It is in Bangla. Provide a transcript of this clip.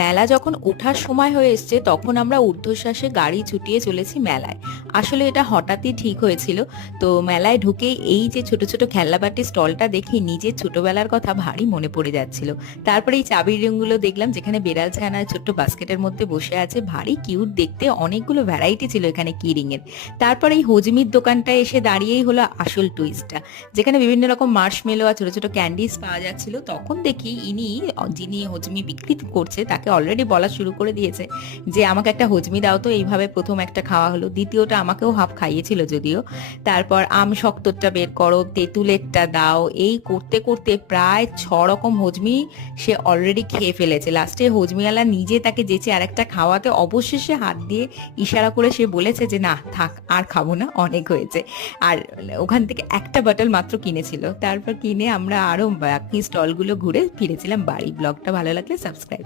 মেলা যখন ওঠার সময় হয়ে এসছে তখন আমরা ঊর্ধ্বশ্বাসে গাড়ি ছুটিয়ে চলেছি মেলায়। আসলে এটা হঠাৎই ঠিক হয়েছিল। তো মেলায় ঢুকেই এই যে ছোট ছোট খেলনাবাটির স্টলটা দেখে নিজের ছোটবেলার কথা ভারী মনে পড়ে যাচ্ছিল। তারপরে এই চাবির রিংগুলো দেখলাম যেখানে বিড়াল ছানা ছোট্ট বাস্কেটের মধ্যে বসে আছে, ভারী কিউট দেখতে, অনেকগুলো ভ্যারাইটি ছিল এখানে কি রিং এর। তারপরে এই হজমির দোকানটায় এসে দাঁড়িয়েই হলো আসল টুইস্টটা, যেখানে বিভিন্ন রকম মার্শমেলো আর ছোট ছোট ক্যান্ডিজ পাওয়া যাচ্ছিল। তখন দেখি ইনি, যিনি হজমি বিক্রি করছে, তাকে অলরেডি বলা শুরু করে দিয়েছে যে আমাকে একটা হজমি দাও। তো এইভাবে প্রথম একটা খাওয়া হলো, দ্বিতীয়টা আমাকেও হাফ খাইয়েছিল যদিও। তারপর আম শক্তরটা বের করো, তেঁতুলেরটা দাও, এই করতে করতে প্রায় 6 রকম হজমি সে অলরেডি খেয়ে ফেলেছে। লাস্টে হজমিওয়ালা নিজে তাকে যেচে আরেকটা খাওয়াতে অবশেষে হাত দিয়ে ইশারা করে সে বলেছে যে না থাক, আর খাবো না, অনেক হয়েছে। আর ওখান থেকে একটা বটল মাত্র কিনেছিল। তারপর কিনে আমরা আরো বাকি স্টলগুলো ঘুরে ফিরেছিলাম বাড়ি। ব্লগটা ভালো লাগলে সাবস্ক্রাইব